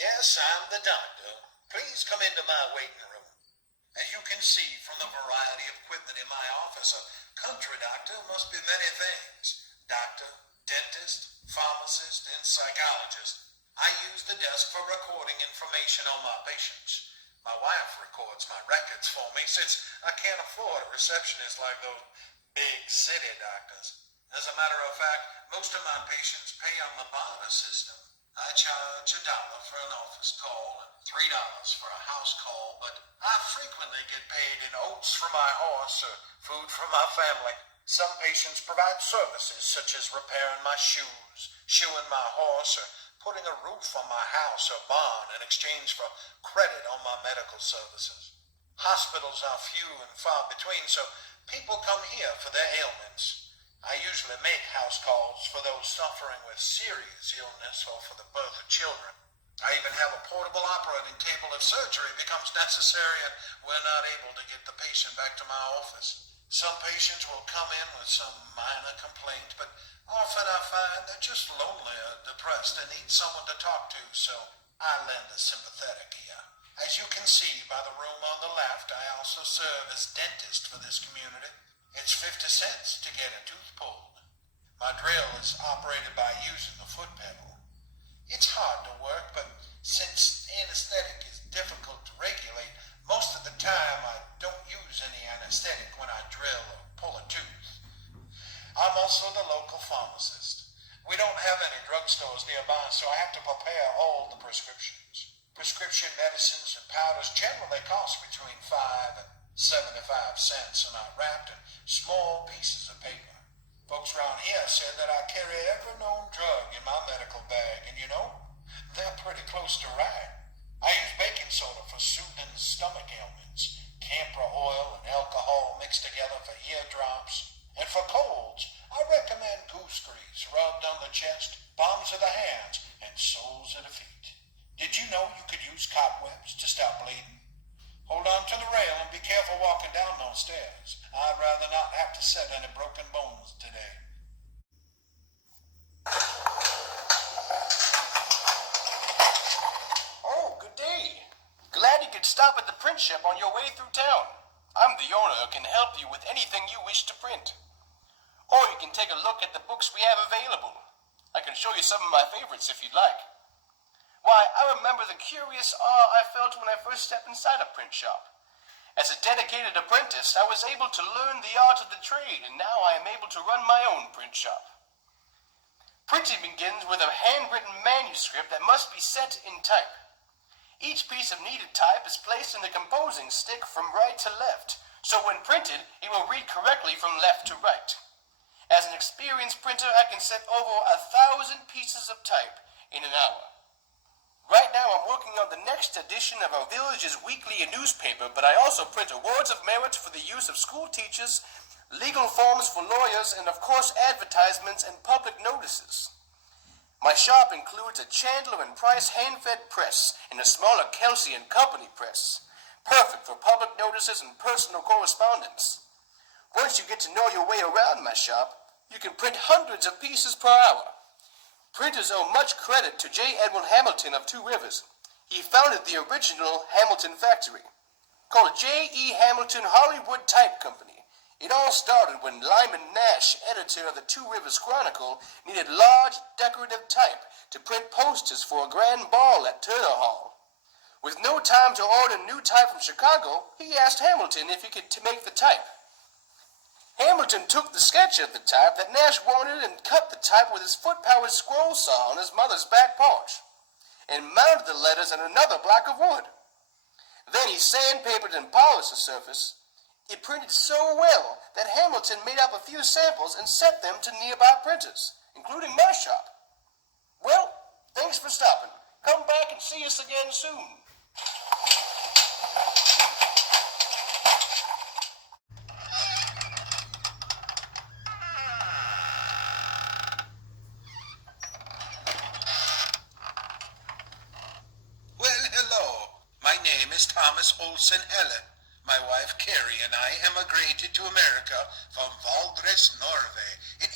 Yes, I'm the doctor. Please come into my waiting room. As you can see from the variety of equipment in my office, a country doctor must be many things. Doctor, dentist, pharmacist, and psychologist. I use the desk for recording information on my patients. My wife records my records for me since I can't afford a receptionist like those big city doctors. As a matter of fact, most of my patients pay on the barter system. I charge $1 for an office call and $3 for a house call, but I frequently get paid in oats for my horse or food for my family. Some patients provide services such as repairing my shoes, shoeing my horse, or putting a roof on my house or barn in exchange for credit on my medical services. Hospitals are few and far between, so people come here for their ailments. I usually make house calls for those suffering with serious illness or for the birth of children. I even have a portable operating table if surgery becomes necessary and we're not able to get the patient back to my office. Some patients will come in with some minor complaint, but often I find they're just lonely or depressed and need someone to talk to, so I lend a sympathetic ear. As you can see by the room on the left, I also serve as dentist for this community. It's 50 cents to get a tooth pulled. My drill is operated by using the foot pedal. It's hard to work, but since anesthetic is difficult to regulate, most of the time I don't use any anesthetic when I drill or pull a tooth. I'm also the local pharmacist. We don't have any drugstores nearby, so I have to prepare all the prescriptions. Prescription medicines and powders generally cost between 5 and 75 cents and are wrapped in small pieces of paper. Folks around here said that I carry every known drug in my medical bag, and you know, they're pretty close to right. I use baking soda for soothing stomach ailments, camphor oil and alcohol mixed together for eardrops, and for colds, I recommend goose grease rubbed on the chest, palms of the hands, and soles of the feet. Did you know you could use cobwebs to stop bleeding? Hold on to the rail and be careful walking down those stairs. I'd rather not have to set any broken bones today. Oh, good day. Glad you could stop at the print shop on your way through town. I'm the owner who can help you with anything you wish to print. Or you can take a look at the books we have available. I can show you some of my favorites if you'd like. Why, I remember the curious awe I felt when I first stepped inside a print shop. As a dedicated apprentice, I was able to learn the art of the trade, and now I am able to run my own print shop. Printing begins with a handwritten manuscript that must be set in type. Each piece of needed type is placed in the composing stick from right to left, so when printed, it will read correctly from left to right. As an experienced printer, I can set over 1,000 pieces of type in an hour. Right now, I'm working on the next edition of our village's weekly newspaper, but I also print awards of merit for the use of school teachers, legal forms for lawyers, and of course advertisements and public notices. My shop includes a Chandler and Price hand-fed press and a smaller Kelsey and Company press, perfect for public notices and personal correspondence. Once you get to know your way around my shop, you can print hundreds of pieces per hour. Printers owe much credit to J. Edward Hamilton of Two Rivers. He founded the original Hamilton factory, called J.E. Hamilton Hollywood Type Company. It all started when Lyman Nash, editor of the Two Rivers Chronicle, needed large decorative type to print posters for a grand ball at Turner Hall. With no time to order new type from Chicago, he asked Hamilton if he could make the type. Hamilton took the sketch of the type that Nash wanted and cut the type with his foot-powered scroll saw on his mother's back porch, and mounted the letters on another block of wood. Then he sandpapered and polished the surface. It printed so well that Hamilton made up a few samples and sent them to nearby printers, including my shop. Well, thanks for stopping. Come back and see us again soon. Thomas Olsen Ellen. My wife Carrie and I emigrated to America from Valdres, Norway in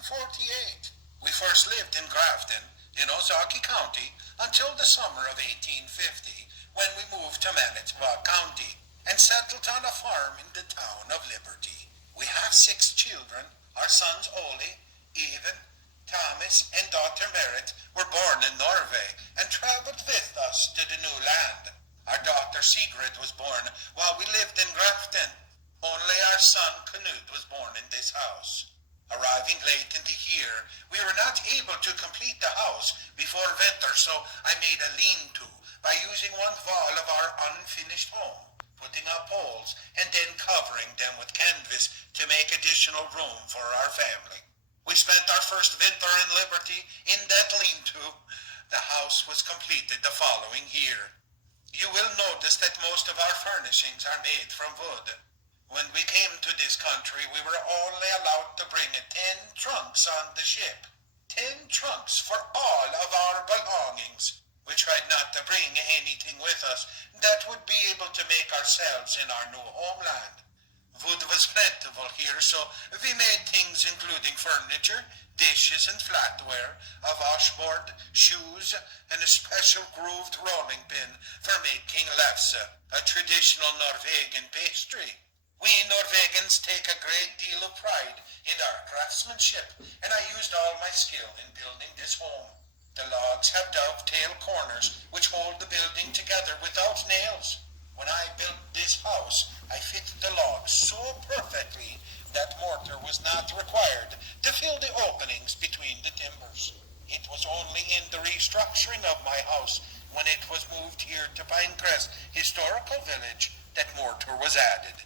1848. We first lived in Grafton in Ozark County until the summer of 1850, when we moved to Manitowoc County and settled on a farm in the town of Liberty. We have 6 children. Our sons Ole, Even, Thomas, and daughter Merit were born in Norway and traveled with us to the new land. Our daughter Sigrid was born while we lived in Grafton. Only our son Knut was born in this house. Arriving late in the year, we were not able to complete the house before winter, so I made a lean-to by using one wall of our unfinished home, putting up poles, and then covering them with canvas to make additional room for our family. We spent our first winter in Liberty in that lean-to. The house was completed the following year. You will notice that most of our furnishings are made from wood. When we came to this country, we were only allowed to bring 10 trunks on the ship. 10 trunks for all of our belongings. We tried not to bring anything with us that would be able to make ourselves in our new homeland. Wood was plentiful here, so we made things including furniture, dishes and flatware, a washboard, shoes, and a special grooved rolling pin for making lefse, a traditional Norwegian pastry. We Norwegians take a great deal of pride in our craftsmanship, and I used all my skill in building this home. The logs have dovetail corners which hold the building together without nails. When I built this house, I fitted the logs so perfectly that mortar was not required to fill the openings between the timbers. It was only in the restructuring of my house, when it was moved here to Pinecrest Historical Village, that mortar was added.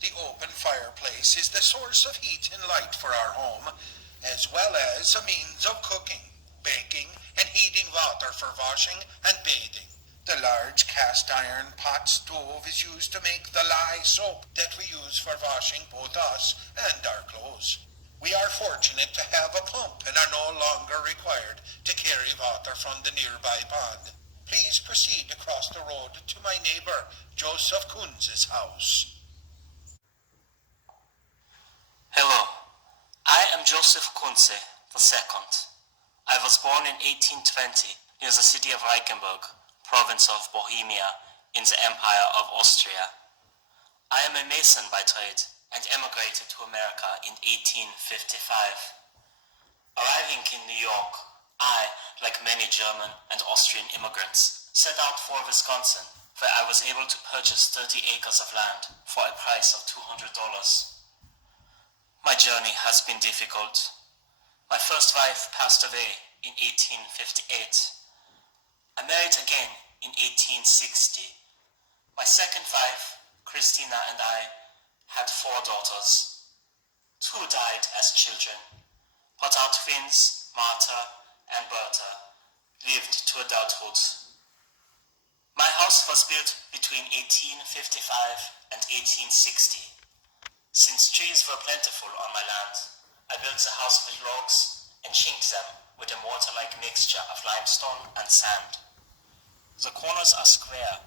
The open fireplace is the source of heat and light for our home, as well as a means of cooking, baking, and heating water for washing and bathing. The large cast iron pot stove is used to make the lye soap that we use for washing both us and our clothes. We are fortunate to have a pump and are no longer required to carry water from the nearby pond. Please proceed across the road to my neighbor, Joseph Kuhn's house. Hello, I am Joseph Kunze II. I was born in 1820 near the city of Reichenberg, province of Bohemia, in the Empire of Austria. I am a mason by trade and emigrated to America in 1855. Arriving in New York, I, like many German and Austrian immigrants, set out for Wisconsin, where I was able to purchase 30 acres of land for a price of $200. My journey has been difficult. My first wife passed away in 1858. I married again in 1860. My second wife, Christina, and I had 4 daughters. 2 died as children, but our twins, Martha and Bertha, lived to adulthood. My house was built between 1855 and 1860. Since trees were plentiful on my land, I built the house with logs and chinked them with a mortar-like mixture of limestone and sand. The corners are square,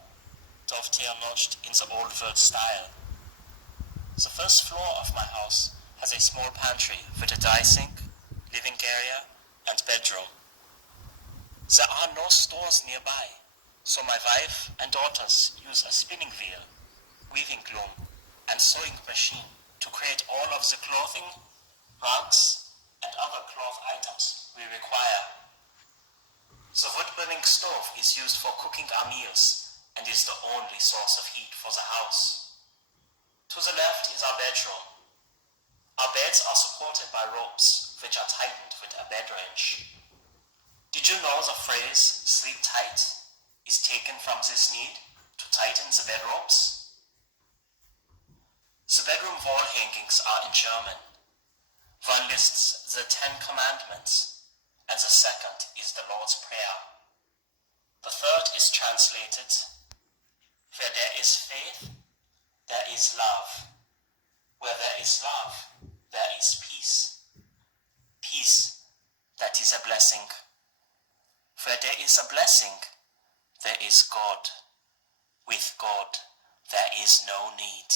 dovetail notched in the old world style. The first floor of my house has a small pantry with a dry sink, living area, and bedroom. There are no stores nearby, so my wife and daughters use a spinning wheel, weaving loom, and sewing machine to create all of the clothing, rugs, and other cloth items we require. The wood-burning stove is used for cooking our meals and is the only source of heat for the house. To the left is our bedroom. Our beds are supported by ropes which are tightened with a bed wrench. Did you know the phrase "sleep tight" is taken from this need to tighten the bed ropes? The bedroom wall hangings are in German. One lists the 10 Commandments, and the second is the Lord's Prayer. The third is translated, "Where there is faith, there is love. Where there is love, there is peace. Peace, that is a blessing. Where there is a blessing, there is God. With God, there is no need."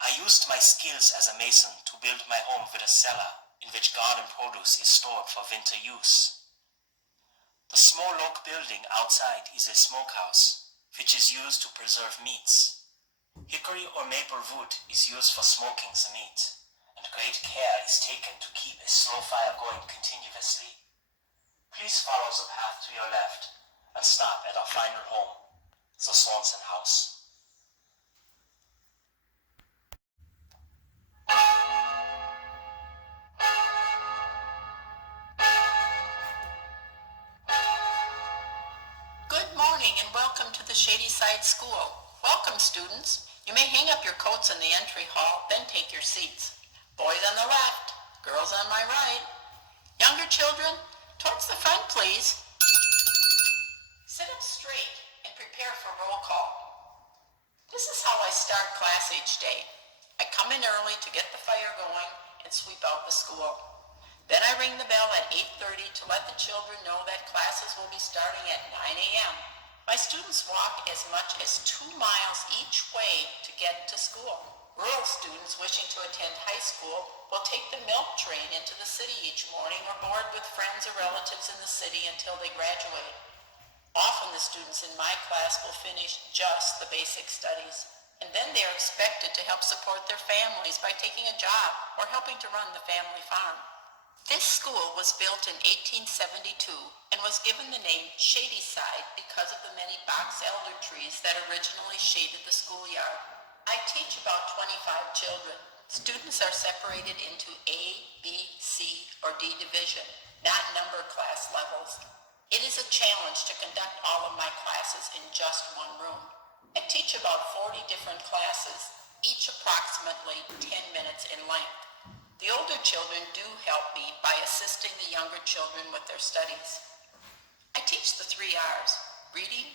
I used my skills as a mason to build my home with a cellar in which garden produce is stored for winter use. The small log building outside is a smokehouse, which is used to preserve meats. Hickory or maple wood is used for smoking the meat, and great care is taken to keep a slow fire going continuously. Please follow the path to your left and stop at our final home, the Olsen House. Good morning and welcome to the Shadyside School. Welcome, students. You may hang up your coats in the entry hall, then take your seats. Boys on the left, girls on my right. Younger children, towards the front, please. Sit up straight and prepare for roll call. This is how I start class each day. I come in early to get the fire going and sweep out the school. Then I ring the bell at 8:30 to let the children know that classes will be starting at 9 a.m. My students walk as much as 2 miles each way to get to school. Rural students wishing to attend high school will take the milk train into the city each morning or board with friends or relatives in the city until they graduate. Often the students in my class will finish just the basic studies, and then they are expected to help support their families by taking a job or helping to run the family farm. This school was built in 1872 and was given the name Shadyside because of the many box elder trees that originally shaded the schoolyard. I teach about 25 children. Students are separated into A, B, C, or D division, not number class levels. It is a challenge to conduct all of my classes in just one room. I teach about 40 different classes, each approximately 10 minutes in length. The older children do help me by assisting the younger children with their studies. I teach the 3 R's, reading,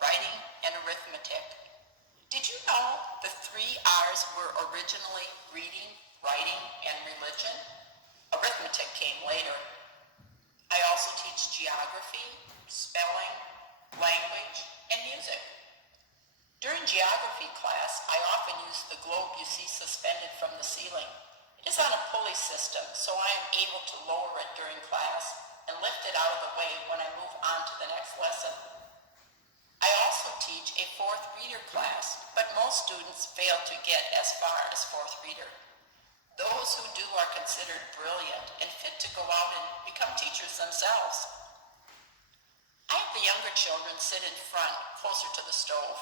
writing, and arithmetic. Did you know the 3 R's were originally reading, writing, and religion? Arithmetic came later. I also teach geography, spelling, language, and music. During geography class, I often use the globe you see suspended from the ceiling. It is on a pulley system, so I am able to lower it during class and lift it out of the way when I move on to the next lesson. I also teach a 4th reader class, but most students fail to get as far as 4th reader. Those who do are considered brilliant and fit to go out and become teachers themselves. I have the younger children sit in front, closer to the stove.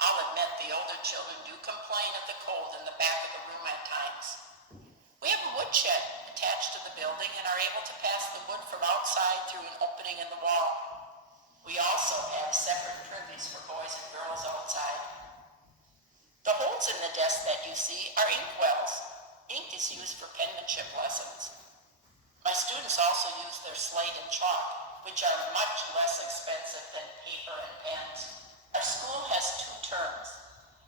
I'll admit the older children do complain of the cold in the back of the room at times. We have a woodshed attached to the building and are able to pass the wood from outside through an opening in the wall. We also have separate privies for boys and girls outside. The holes in the desk that you see are ink wells. Ink is used for penmanship lessons. My students also use their slate and chalk, which are much less expensive than paper and pens. Our school has 2 terms.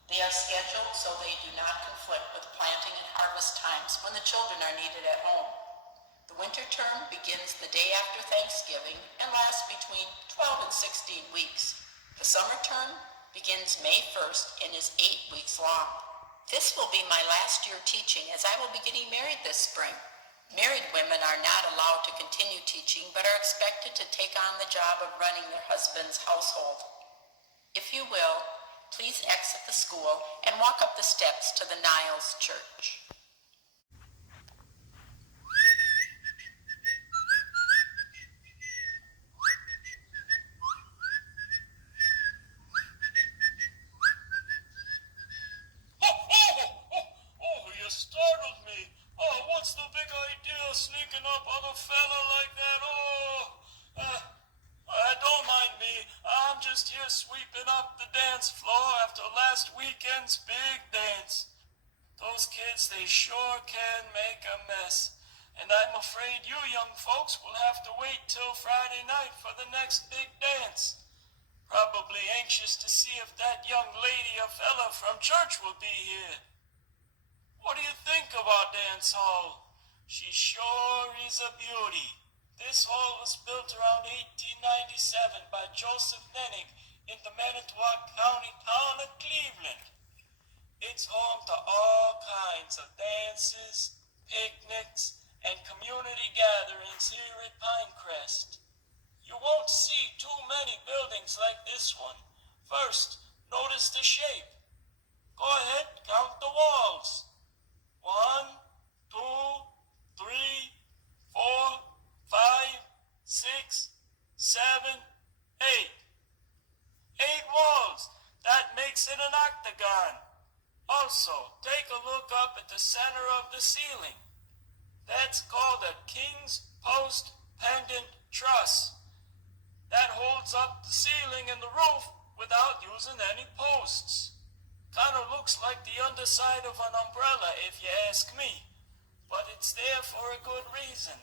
They are scheduled so they do not conflict with planting and harvest times when the children are needed at home. The winter term begins the day after Thanksgiving and lasts between 12 and 16 weeks. The summer term begins May 1st and is 8 weeks long. This will be my last year teaching as I will be getting married this spring. Married women are not allowed to continue teaching but are expected to take on the job of running their husband's household. If you will, please exit the school and walk up the steps to the Niles Church. You startled me. Oh, what's the big idea sneaking up on a fella like that? Don't mind me. I'm just here sweeping up the dance floor after last weekend's big dance. Those kids, they sure can make a mess. And I'm afraid you young folks will have to wait till Friday night for the next big dance. Probably anxious to see if that young lady or fella from church will be here. What do you think of our dance hall? She sure is a beauty. This hall was built around 1897 by Joseph Nennig in the Manitowoc County town of Cleveland. It's home to all kinds of dances, picnics, and community gatherings here at Pinecrest. You won't see too many buildings like this one. First, notice the shape. Go ahead, count the walls. 1, 2, 3, 4, 5, 6, 7, 8. 8 walls. That makes it an octagon. Also, take a look up at the center of the ceiling. That's called a King's Post Pendant Truss. That holds up the ceiling and the roof without using any posts. Kinda looks like the underside of an umbrella if you ask me, but it's there for a good reason.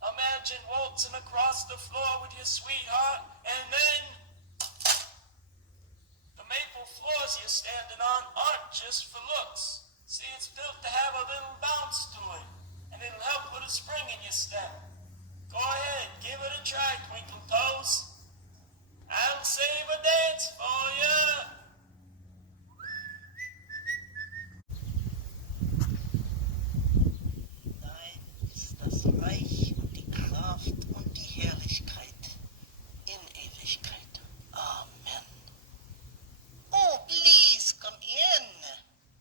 Imagine waltzing across the floor with your sweetheart and then the maple floors you're standing on aren't just for looks. See, it's built to have a little bounce to it, and it'll help with a spring in your step. Go ahead, give it a try, Twinkle Toes. I'll save a dance for you. Dein ist das Reich und die Kraft und die Herrlichkeit in Ewigkeit. Amen. Oh, please come in.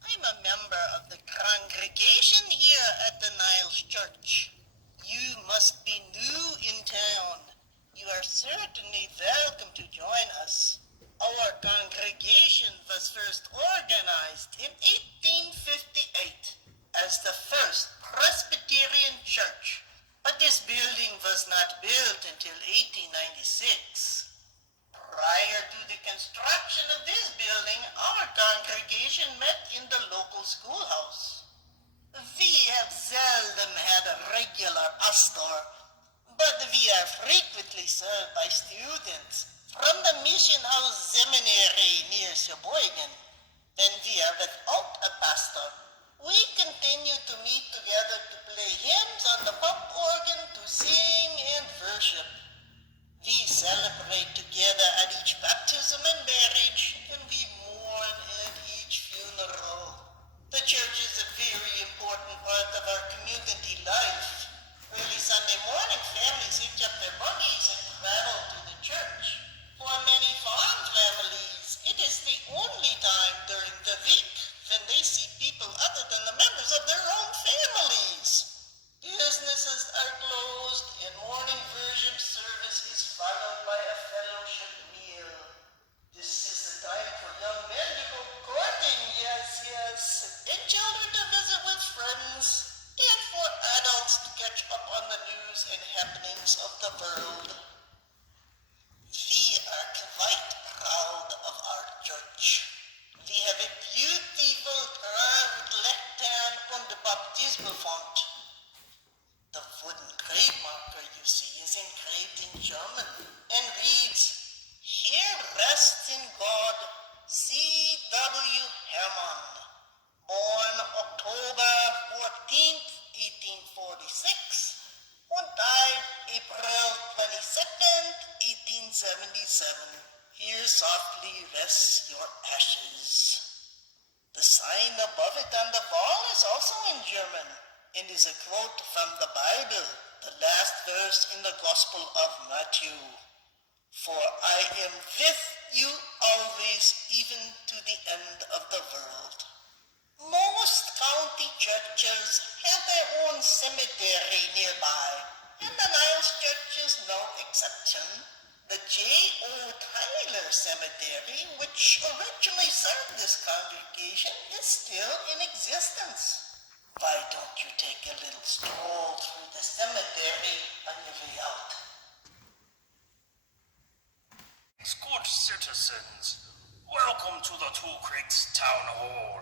I'm a member of the congregation here at the Niles Church. You must be new in town. You are certainly welcome to join us. Our congregation was first organized in 1858 as the first Presbyterian church, but this building was not built until 1896. Prior to the construction of this building, our congregation met in the local schoolhouse. We have seldom had a regular pastor, but we are frequently served by students from the Mission House Seminary near Sheboygan. When we are without a pastor, we continue to meet together to play hymns on the pop organ, to sing and worship. We celebrate together at each baptism and marriage, and we mourn at each funeral. The church is a very important part of our community life. Early Sunday morning, families hitch up their buggies and travel to the church. For many farm families, it is the only time during the week when they see people other than the members of their own families. Businesses are closed and morning worship service is followed by a fellowship meal. This is the time for young men to go courting, yes, and children to visit with friends, and for adults to catch up on the news and happenings of the world. We are quite proud of our church. We have a beautiful carved lectern on the baptismal font. The wooden grave marker you see is engraved in German and reads, "Here rests in God C.W. Hermann, born October 14th, 1846, and died April 22nd, 1877. Here softly rests your ashes." The sign above it on the wall is also in German and is a quote from the Bible, the last verse in the Gospel of Matthew. "For I am with you always, even to the end of the world." Most county churches have their own cemetery nearby, and the Niles Church is no exception. The J.O. Tyler Cemetery, which originally served this congregation, is still in existence. Why don't you take a little stroll through the cemetery on your way out? Good citizens, welcome to the Two Creeks Town Hall.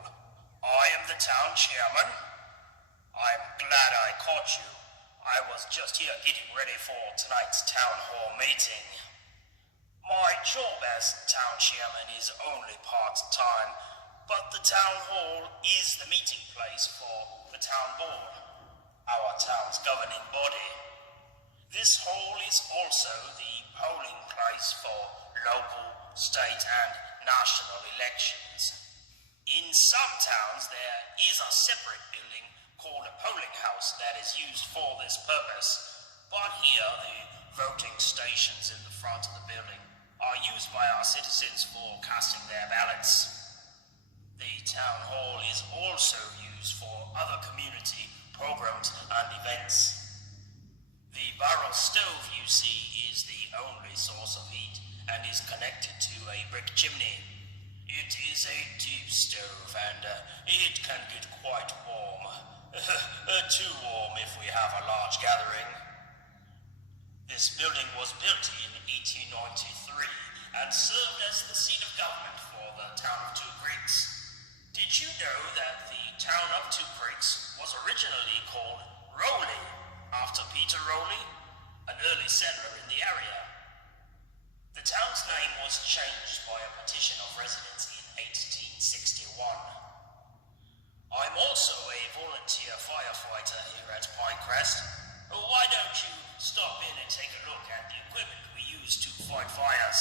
I am the town chairman. I'm glad I caught you. I was just here getting ready for tonight's town hall meeting. My job as town chairman is only part-time, but the town hall is the meeting place for the town board, our town's governing body. This hall is also the polling place for local, state and national elections. In some towns there is a separate building called a polling house that is used for this purpose, but here the voting stations in the front of the building are used by our citizens for casting their ballots. The town hall is also used for other community programs and events. The barrel stove you see is the only source of heat and is connected to a brick chimney. It is a deep stove and it can get quite warm. Too warm if we have a large gathering. This building was built in 1893 and served as the seat of government for the town of Two Creeks. Did you know that the town of Two Creeks was originally called Rowley, after Peter Rowley, an early settler in the area? The town's name was changed by a petition of residents in 1861. I'm also a volunteer firefighter here at Pinecrest. Why don't you stop in and take a look at the equipment we use to fight fires?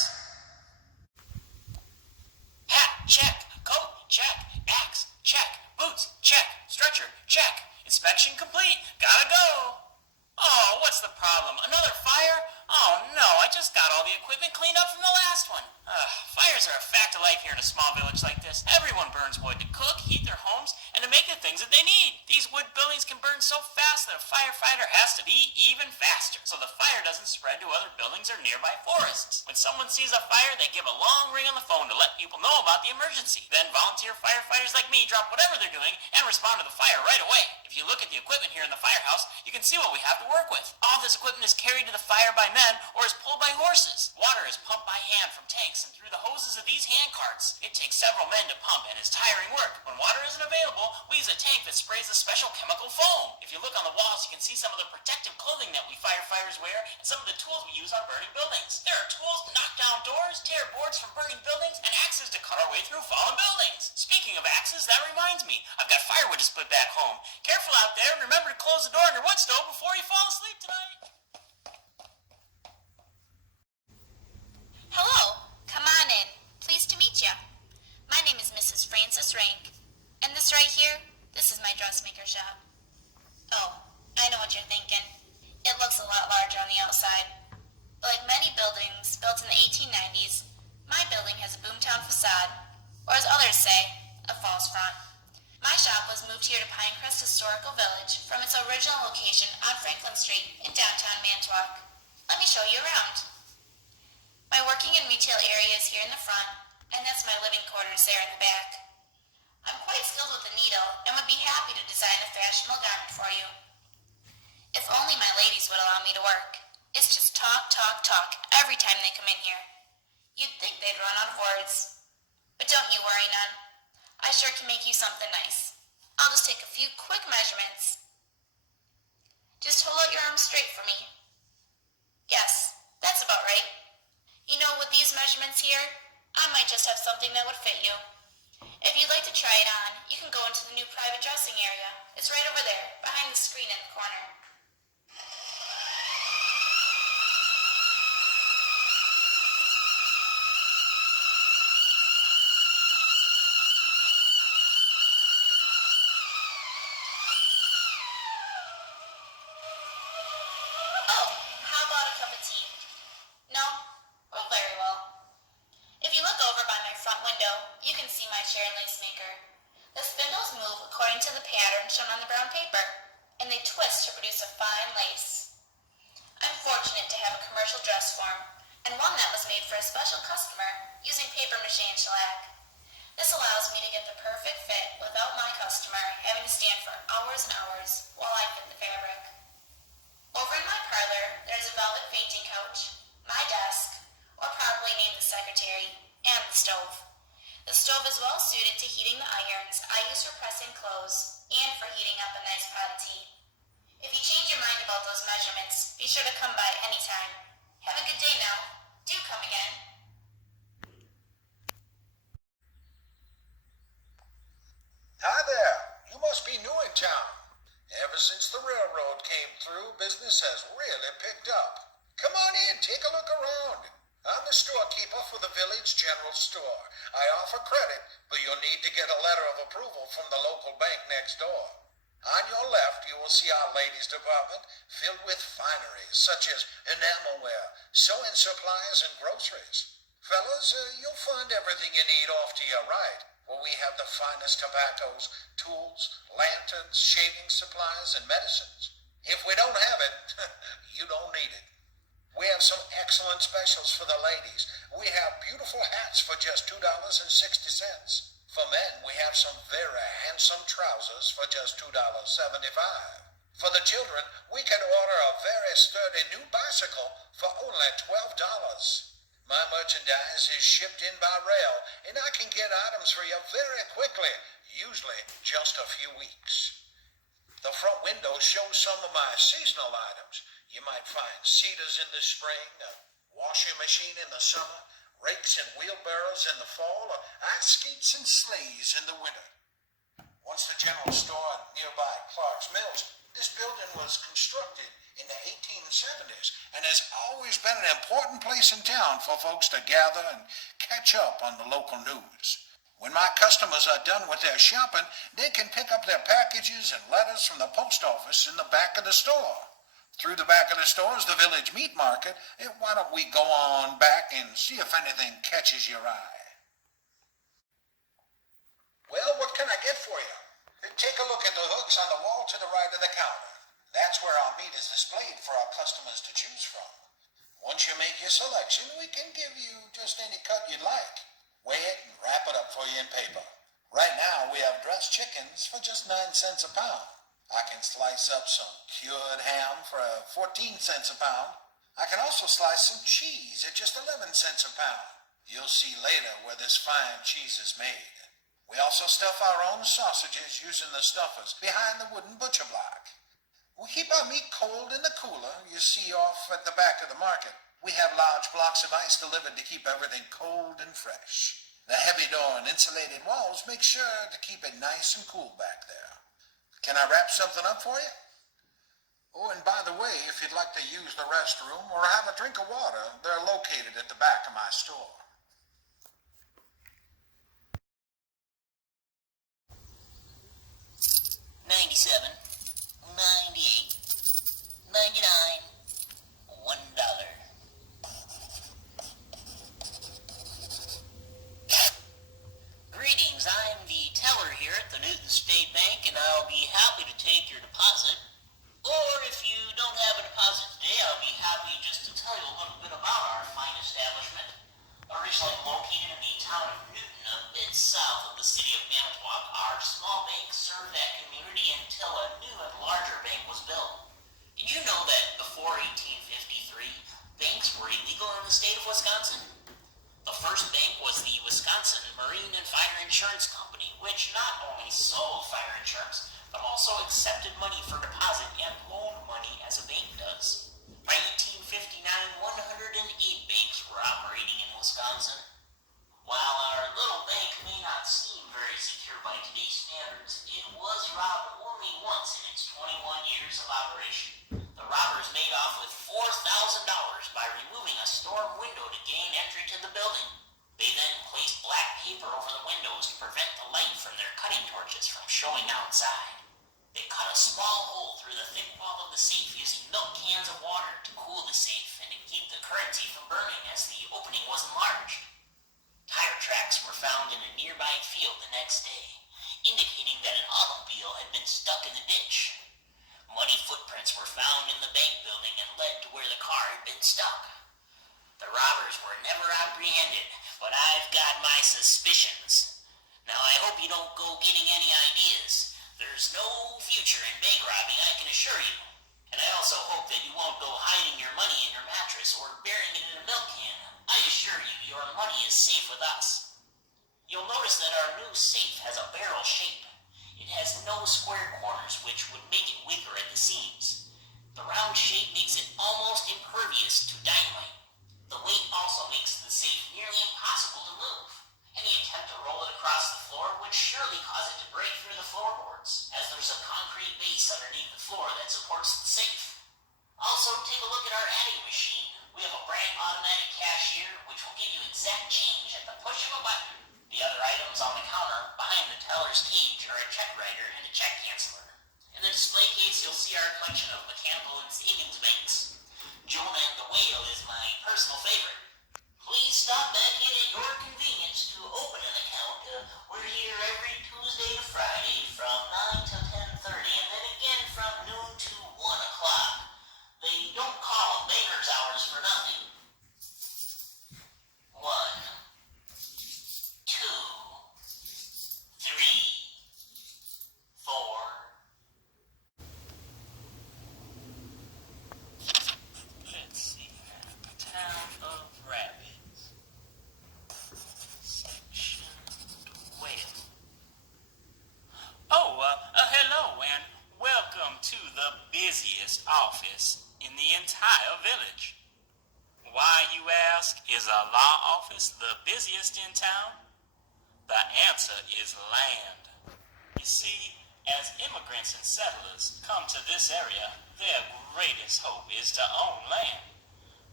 Hat, check. Coat, check. Axe, check. Boots, check. Stretcher, check. Inspection complete. Gotta go. Oh, what's the problem? Another fire? Oh no, I just got all the equipment cleaned up from the last one. Fires are a fact of life here in a small village like this. Everyone burns wood to cook, heat their homes, and to make the things that they need. These wood buildings can burn so fast that a firefighter has to be even faster, so the fire doesn't spread to other buildings or nearby forests. When someone sees a fire, they give a long ring on the phone to let people know about the emergency. Then volunteer firefighters like me drop whatever they're doing and respond to the fire right away. If you look at the equipment here in the firehouse, you can see what we have to work with. All this equipment is carried to the fire by men or is pulled by horses. Water is pumped by hand from tanks and through the hoses of these hand carts. It takes several men to pump and is tiring work. When water isn't available, we use a tank that sprays a special chemical foam. If you look on the walls, you can see some of the protective clothing that we firefighters wear and some of the tools we use on burning buildings. There are tools to knock down doors, tear boards from burning buildings, and axes to cut our way through fallen buildings. Speaking of axes, that reminds me, I've got firewood to split back home. Careful out there and remember to close the door on your wood stove before you fall asleep tonight. Hello, come on in. Pleased to meet you. My name is Mrs. Frances Rank, and this right here, this is my dressmaker shop. Oh, I know what you're thinking. It looks a lot larger on the outside. But like many buildings built in the 1890s, my building has a boomtown facade, or as others say, a false front. My shop was moved here to Pinecrest Historical Village from its original location on Franklin Street in downtown Manitowoc. Let me show you around. My working and retail area is here in the front, and that's my living quarters there in the back. I'm quite skilled with the needle and would be happy to design a fashionable garment for you. If only my ladies would allow me to work. It's just talk, talk, talk every time they come in here. You'd think they'd run out of words. But don't you worry none. I sure can make you something nice. I'll just take a few quick measurements. Just hold out your arms straight for me. Yes, that's about right. You know, with these measurements here, I might just have something that would fit you. If you'd like to try it on, you can go into the new private dressing area. It's right over there, behind the screen in the corner. Oh, how about a cup of tea? No? Oh, very well. If you look over by my front window, you can see my chair and lace maker. The spindles move according to the pattern shown on the brown paper, and they twist to produce a fine lace. I'm fortunate to have a commercial dress form, and one that was made for a special customer using paper mache and shellac. This allows me to get the perfect fit without my customer having to stand for hours and hours while I fit the fabric. Over in my parlor, there's a velvet fainting couch, my desk, or properly named the secretary, and the stove. The stove is well suited to heating the irons I use for pressing clothes and for heating up a nice pot of tea. If you change your mind about those measurements, be sure to come by anytime. Have a good day now. Do come again. Hi there. You must be new in town. Ever since the railroad came through, business has really picked up. Come on in, take a look around. I'm the storekeeper for the village general store. I offer credit, but you'll need to get a letter of approval from the local bank next door. On your left, you will see our ladies' department filled with fineries such as enamelware, sewing supplies, and groceries. Fellas, you'll find everything you need off to your right, where we have the finest tobaccos, tools, lanterns, shaving supplies, and medicines. If we don't have it, you don't need it. We have some excellent specials for the ladies. We have beautiful hats for just $2.60. For men, we have some very handsome trousers for just $2.75. For the children, we can order a very sturdy new bicycle for only $12. My merchandise is shipped in by rail, and I can get items for you very quickly, usually just a few weeks. The front window shows some of my seasonal items. You might find cedars in the spring, a washing machine in the summer, rakes and wheelbarrows in the fall, or ice skates and sleighs in the winter. Once the general store nearby Clark's Mills, this building was constructed in the 1870s and has always been an important place in town for folks to gather and catch up on the local news. When my customers are done with their shopping, they can pick up their packages and letters from the post office in the back of the store. Through the back of the store is the village meat market. Why don't we go on back and see if anything catches your eye? Well, what can I get for you? Take a look at the hooks on the wall to the right of the counter. That's where our meat is displayed for our customers to choose from. Once you make your selection, we can give you just any cut you'd like. Weigh it and wrap it up for you in paper. Right now, we have dressed chickens for just 9 cents a pound. I can slice up some cured ham for 14 cents a pound. I can also slice some cheese at just 11 cents a pound. You'll see later where this fine cheese is made. We also stuff our own sausages using the stuffers behind the wooden butcher block. We keep our meat cold in the cooler you see off at the back of the market. We have large blocks of ice delivered to keep everything cold and fresh. The heavy door and insulated walls make sure to keep it nice and cool back there. Can I wrap something up for you? Oh, and by the way, if you'd like to use the restroom or have a drink of water, they're located at the back of my store. $97, $98, $99, $1. Greetings, I'm the teller here at the Newton State Bank, and I'll be happy to take your deposit. Or if you don't have a deposit today, I'll be happy just to tell you a little bit about our fine establishment. Originally located in the town of Newton, a bit south of the city of Manitowoc, our small bank served that community until a new and larger bank was built. Did you know that before 1853, banks were illegal in the state of Wisconsin? The first bank was the Wisconsin Marine and Fire Insurance Company, which not only sold fire insurance, but also accepted money for deposit and loaned money as a bank does. By 1859, 108 banks were operating in Wisconsin. While our little bank may not seem very secure by today's standards, it was robbed only once in its 21 years of operation. The robbers made off with $4,000 by removing a storm window to gain entry to the building. They then placed black paper over the windows to prevent the light from their cutting torches from showing outside. They cut a small hole through the thick wall of the safe using milk cans of water to cool the safe and to keep the currency from burning as the opening was enlarged. Tire tracks were found in a nearby field the next day, indicating that an automobile had been stuck in the ditch. Muddy footprints were found in the bank building and led to where the car had been stuck. The robbers were never apprehended, but I've got my suspicions. Now I hope you don't go getting any ideas. There's no future in bank robbing, I can assure you. And I also hope that you won't go hiding your money in your mattress or burying it in a milk can. I assure you, your money is safe with us. You'll notice that our new safe has a barrel shape. It has no square corners, which would make it weaker at the seams. The round shape makes it almost impervious to dynamite. The weight also makes the safe nearly impossible to move. Any attempt to roll it across the floor would surely cause it to break through the floorboards, as there's a concrete base underneath the floor that supports the safe. Also, take a look at our adding machine. We have a brand automatic cashier, which will give you exact change at the push of a button. The other items on the counter behind the teller's cage are a check writer and a check canceller. display case, you'll see our collection of mechanical and savings banks. Jonah and the Whale is my personal favorite. Please stop back in at your convenience to open an account. We're here every Tuesday to Friday from 9 to 10:30, and then again from noon to 1 o'clock. They don't call them banker's hours for nothing. 1, 2, 3, 4. Let's see. Town of Rapids. Section 12. Hello and welcome to the busiest office in the entire village. Why, you ask, is a law office the busiest in town? The answer is land. You see, as immigrants and settlers come to this area, their greatest hope is to own land.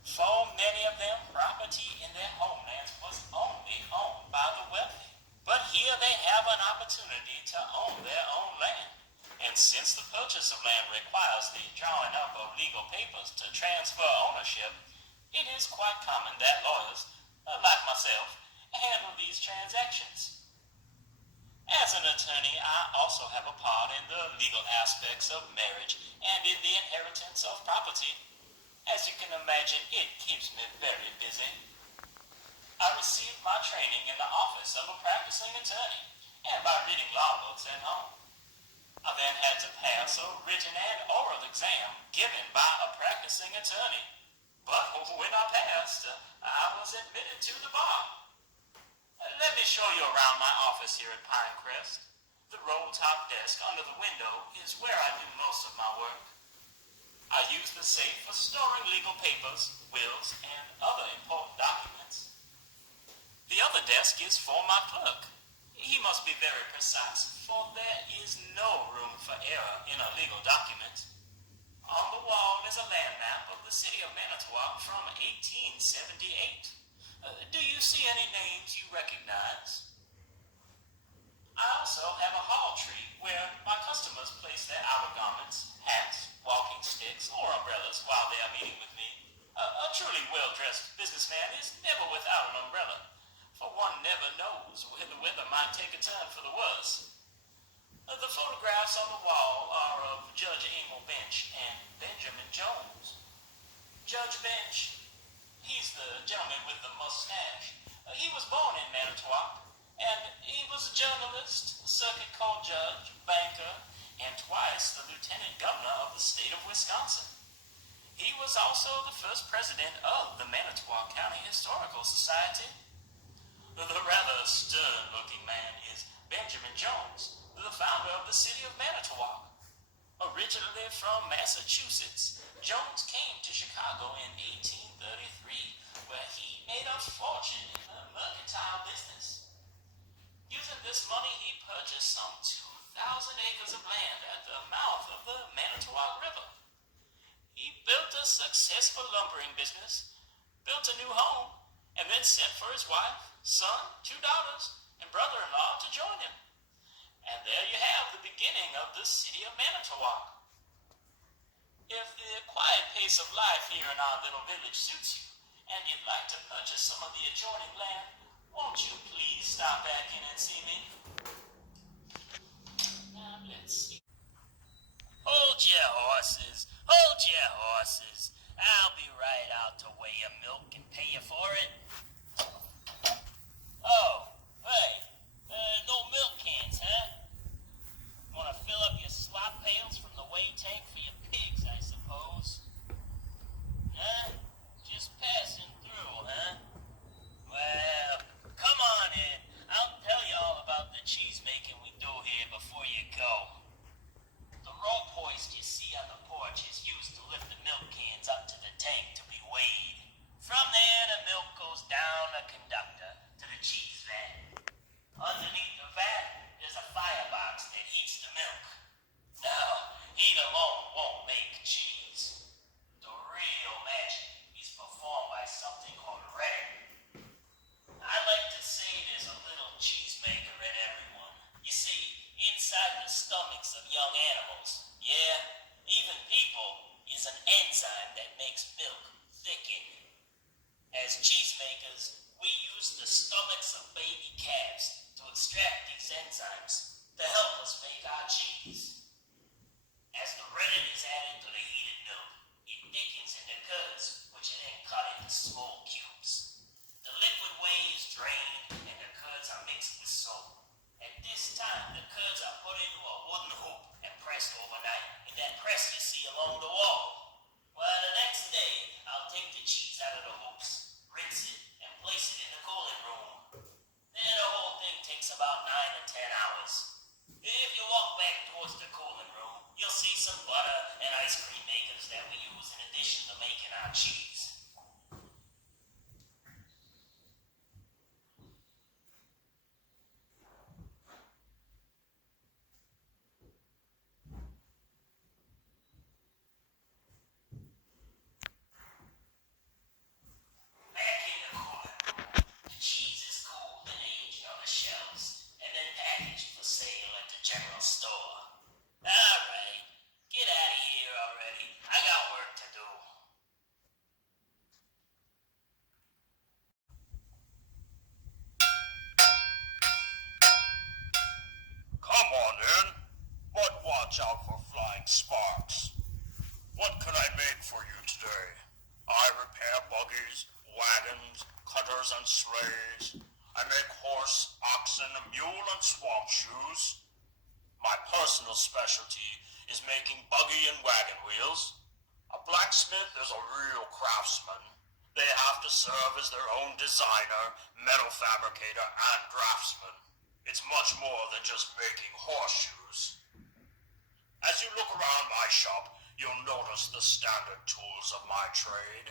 For many of them, property in their homelands was only owned by the wealthy. But here they have an opportunity to own their own land. And since the purchase of land requires the drawing up of legal papers to transfer ownership, it is quite common that lawyers, like myself, handle these transactions. As an attorney, I also have a part in the legal aspects of marriage and in the inheritance of property. As you can imagine, it keeps me very busy. I received my training in the office of a practicing attorney and by reading law books at home. I then had to pass a written and oral exam given by a practicing attorney. But when I passed, I was admitted to the bar. Let me show you around my office here at Pinecrest. The roll-top desk under the window is where I do most of my work. I use the safe for storing legal papers, wills, and other important documents. The other desk is for my clerk. He must be very precise, for there is no room for error in a legal document. On the wall is a land map of the city of Manitowoc from 1878. Do you see any names you recognize? I also have a hall tree where my customers place their outer garments, hats, walking sticks, or umbrellas while they are meeting with me. A truly well-dressed businessman is never without an umbrella, for one never knows when the weather might take a turn for the worse. The photographs on the wall are of Judge Emil Bench and Benjamin Jones. Judge Bench, he's the gentleman with the mustache. He was born in Manitowoc, and he was a journalist, circuit court judge, banker, and twice the lieutenant governor of the state of Wisconsin. He was also the first president of the Manitowoc County Historical Society. The rather stern-looking man is Benjamin Jones, the founder of the city of Manitowoc. Originally from Massachusetts, Jones came to Chicago in 1833, where he made a fortune in the mercantile business. Using this money, he purchased some 2,000 acres of land at the mouth of the Manitowoc River. He built a successful lumbering business, built a new home, and then sent for his wife, son, 2 daughters, and brother-in-law to join him. And there you have the beginning of the city of Manitowoc. If the quiet pace of life here in our little village suits you, and you'd like to purchase some of the adjoining land, won't you please stop back in and see me? Now, let's see. Hold your horses. Hold your horses. I'll be right out to weigh your milk and pay you for it. Oh, hey, no milk cans, huh? Want to fill up your slop pails from the weigh tank for your pigs, I suppose? Huh? Just passing through, huh? Well, of baby calves to extract these enzymes to help us make our cheese. As the rennet is added to the heated milk, it thickens into curds, which are then cut into small cubes. The liquid whey is drained and the curds are mixed with salt. At this time, the curds are put into a wooden hoop and pressed overnight in that press you see along the wall. Well, the next day, I'll take the cheese out of the hoops, rinse it, and place it in the cooling room. Then the whole thing takes about 9 to 10 hours. If you walk back towards the cooling room, you'll see some butter and ice cream makers that we use in addition to making our cheese. Back in the cooling room, the cheese is cooled and aged on the shelves, and then packaged for sale at the general store. All right, get out of here already. I got work to do. Come on in, but watch out for flying sparks. What can I make for you today? I repair buggies, wagons, cutters, and sleighs. I make horse, oxen, mule, and swamp shoes. My personal specialty is making buggy and wagon wheels. A blacksmith is a real craftsman. They have to serve as their own designer, metal fabricator, and draftsman. It's much more than just making horseshoes. As you look around my shop, you'll notice the standard tools of my trade.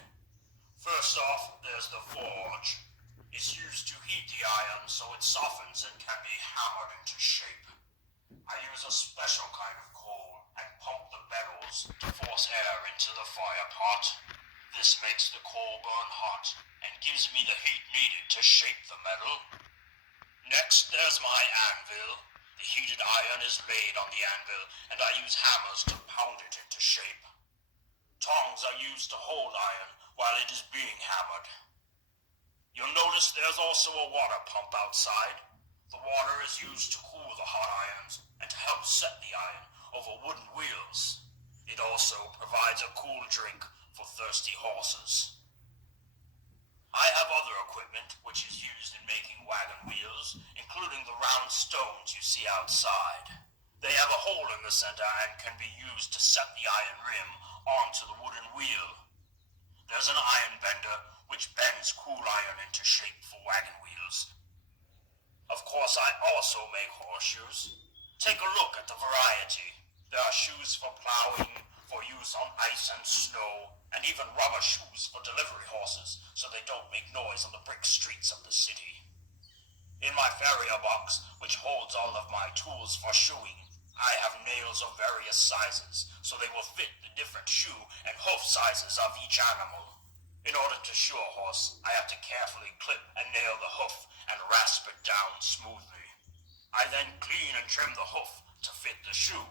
First off, there's the forge. It's used to heat the iron so it softens and can be hammered into shape. I use a special kind of coal and pump the bellows to force air into the fire pot. This makes the coal burn hot and gives me the heat needed to shape the metal. Next, there's my anvil. The heated iron is laid on the anvil, and I use hammers to pound it into shape. Tongs are used to hold iron while it is being hammered. You'll notice there's also a water pump outside. The water is used to cool the hot irons and to help set the iron over wooden wheels. It also provides a cool drink for thirsty horses. I have other equipment which is used in making wagon wheels, including the round stones you see outside. They have a hole in the center and can be used to set the iron rim onto the wooden wheel. There's an iron bender which bends cool iron into shape for wagon wheels. Of course, I also make horseshoes. Take a look at the variety. There are shoes for plowing, for use on ice and snow, and even rubber shoes for delivery horses so they don't make noise on the brick streets of the city. In my farrier box, which holds all of my tools for shoeing, I have nails of various sizes so they will fit the different shoe and hoof sizes of each animal. In order to shoe a horse, I have to carefully clip and nail the hoof and rasp it down smoothly. I then clean and trim the hoof to fit the shoe.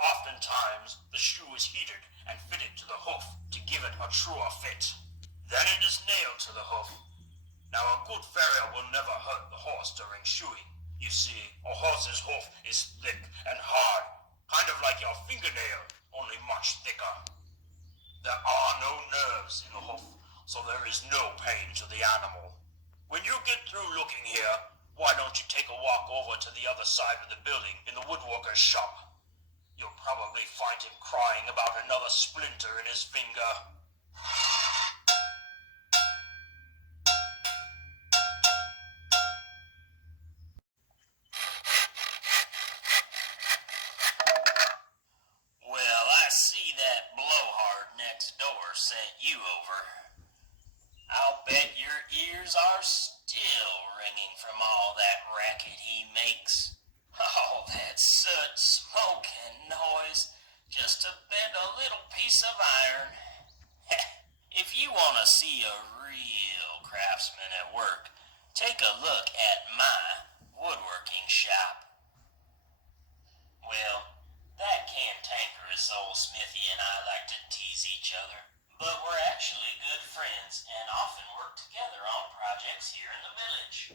Oftentimes, the shoe is heated and fitted to the hoof to give it a truer fit. Then it is nailed to the hoof. Now, a good farrier will never hurt the horse during shoeing. You see, a horse's hoof is thick and hard, kind of like your fingernail, only much thicker. There are no nerves in the hoof, so there is no pain to the animal. When you get through looking here, why don't you take a walk over to the other side of the building in the woodworker's shop? You'll probably find him crying about another splinter in his finger. Well, I see that blowhard next door sent you over. I'll bet your ears are still ringing from all that racket he makes. All that soot, smoke, and noise just to bend a little piece of iron. If you want to see a real craftsman at work, take a look at my woodworking shop. Well, that cantankerous old Smithy and I like to tease each other, but we're actually good friends and often work together on projects here in the village.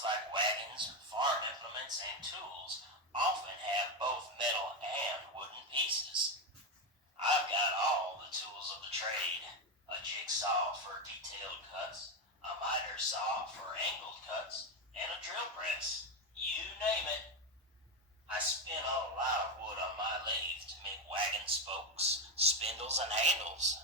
Vehicles like wagons, farm implements, and tools often have both metal and wooden pieces. I've got all the tools of the trade. A jigsaw for detailed cuts, a miter saw for angled cuts, and a drill press. You name it. I spin a lot of wood on my lathe to make wagon spokes, spindles, and handles.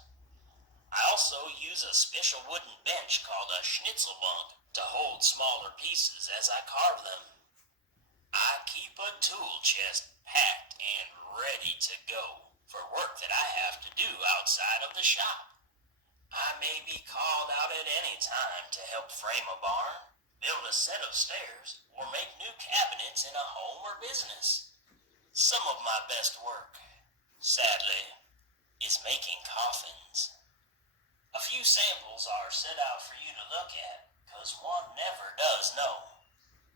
I also use a special wooden bench called a schnitzel bunk to hold smaller pieces as I carve them. I keep a tool chest packed and ready to go for work that I have to do outside of the shop. I may be called out at any time to help frame a barn, build a set of stairs, or make new cabinets in a home or business. Some of my best work, sadly, is making coffins. A few samples are set out for you to look at, 'cause one never does know.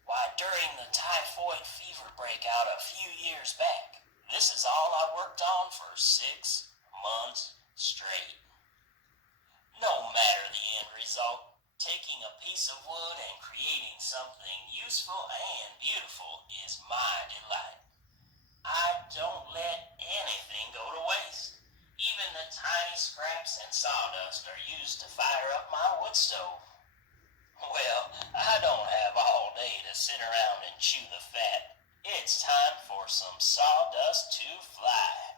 Why, during the typhoid fever breakout a few years back, this is all I worked on for 6 months straight. No matter the end result, taking a piece of wood and creating something useful and beautiful is my delight. I don't let anything go to waste. Even the tiny scraps and sawdust are used to fire up my wood stove. Well, I don't have all day to sit around and chew the fat. It's time for some sawdust to fly.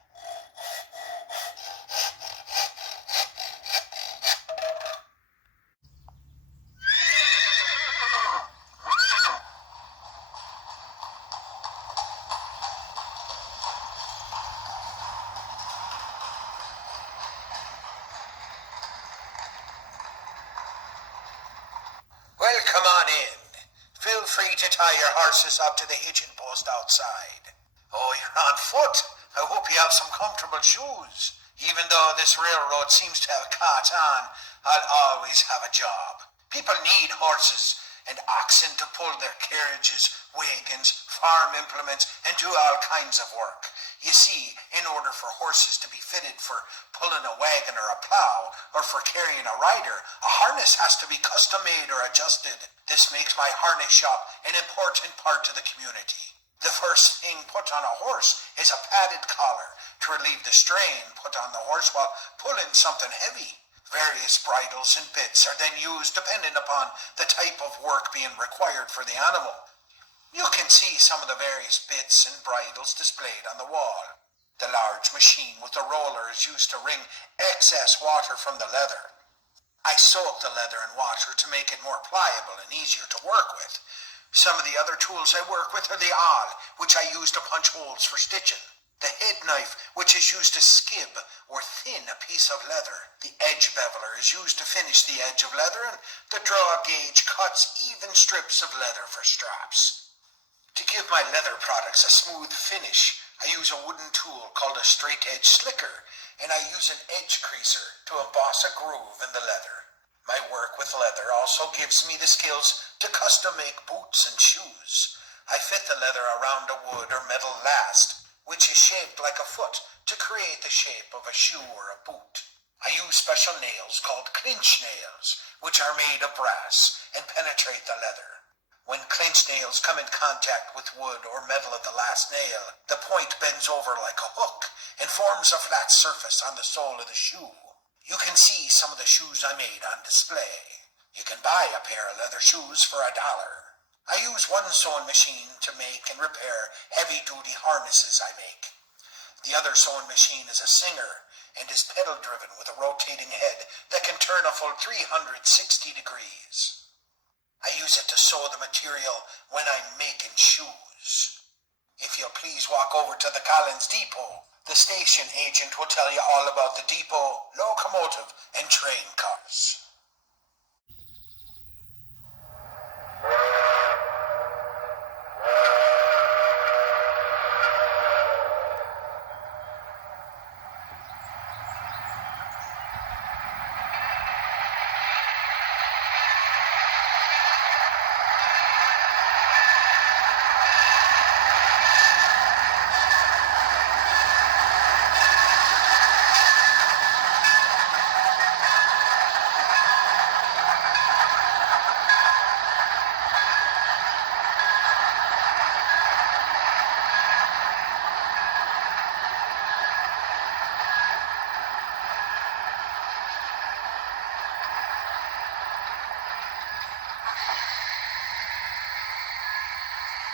Well, come on in. Feel free to tie your horses up to the hitching post outside. Oh, you're on foot. I hope you have some comfortable shoes. Even though this railroad seems to have caught on, I'll always have a job. People need horses and oxen to pull their carriages, wagons, farm implements, and do all kinds of work. You see, in order for horses to be fitted for pulling a wagon or a plow, or for carrying a rider, a harness has to be custom-made or adjusted. This makes my harness shop an important part of the community. The first thing put on a horse is a padded collar to relieve the strain put on the horse while pulling something heavy. Various bridles and bits are then used depending upon the type of work being required for the animal. You can see some of the various bits and bridles displayed on the wall. The large machine with the roller is used to wring excess water from the leather. I soak the leather in water to make it more pliable and easier to work with. Some of the other tools I work with are the awl, which I use to punch holes for stitching. The head knife, which is used to skib or thin a piece of leather. The edge beveler is used to finish the edge of leather, and the draw gauge cuts even strips of leather for straps. To give my leather products a smooth finish, I use a wooden tool called a straight edge slicker, and I use an edge creaser to emboss a groove in the leather. My work with leather also gives me the skills to custom make boots and shoes. I fit the leather around a wood or metal last, which is shaped like a foot to create the shape of a shoe or a boot. I use special nails called clinch nails, which are made of brass and penetrate the leather. When clinch nails come in contact with wood or metal of the last nail, the point bends over like a hook and forms a flat surface on the sole of the shoe. You can see some of the shoes I made on display. You can buy a pair of leather shoes for $1. I use one sewing machine to make and repair heavy-duty harnesses I make. The other sewing machine is a Singer and is pedal-driven with a rotating head that can turn a full 360 degrees. I use it to sew the material when I'm making shoes. If you'll please walk over to the Collins Depot, the station agent will tell you all about the depot, locomotive, and train cars.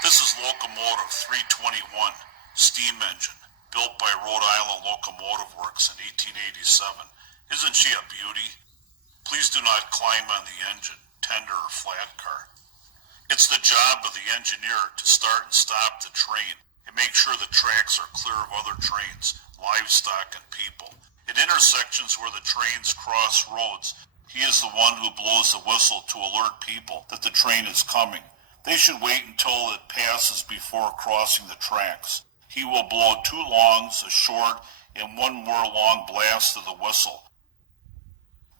This is locomotive 321, steam engine, built by Rhode Island Locomotive Works in 1887. Isn't she a beauty? Please do not climb on the engine, tender or flat car. It's the job of the engineer to start and stop the train and make sure the tracks are clear of other trains, livestock, and people. At intersections where the trains cross roads, he is the one who blows the whistle to alert people that the train is coming. They should wait until it passes before crossing the tracks. He will blow 2 longs, a short, and 1 more long blast of the whistle.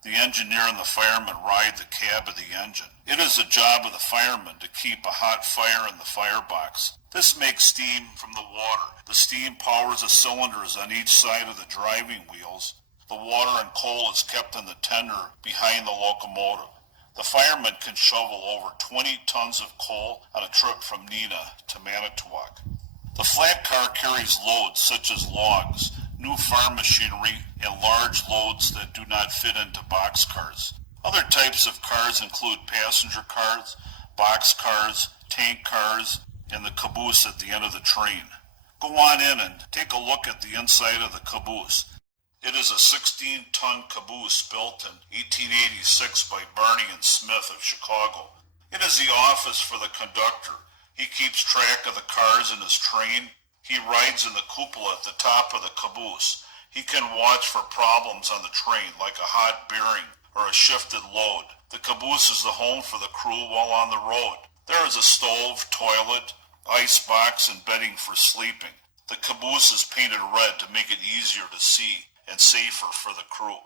The engineer and the fireman ride the cab of the engine. It is the job of the fireman to keep a hot fire in the firebox. This makes steam from the water. The steam powers the cylinders on each side of the driving wheels. The water and coal is kept in the tender behind the locomotive. The fireman can shovel over 20 tons of coal on a trip from Neenah to Manitowoc. The flat car carries loads such as logs, new farm machinery, and large loads that do not fit into box cars. Other types of cars include passenger cars, box cars, tank cars, and the caboose at the end of the train. Go on in and take a look at the inside of the caboose. It is a 16-ton caboose built in 1886 by Barney and Smith of Chicago. It is the office for the conductor. He keeps track of the cars in his train. He rides in the cupola at the top of the caboose. He can watch for problems on the train, like a hot bearing or a shifted load. The caboose is the home for the crew while on the road. There is a stove, toilet, ice box, and bedding for sleeping. The caboose is painted red to make it easier to see and safer for the crew.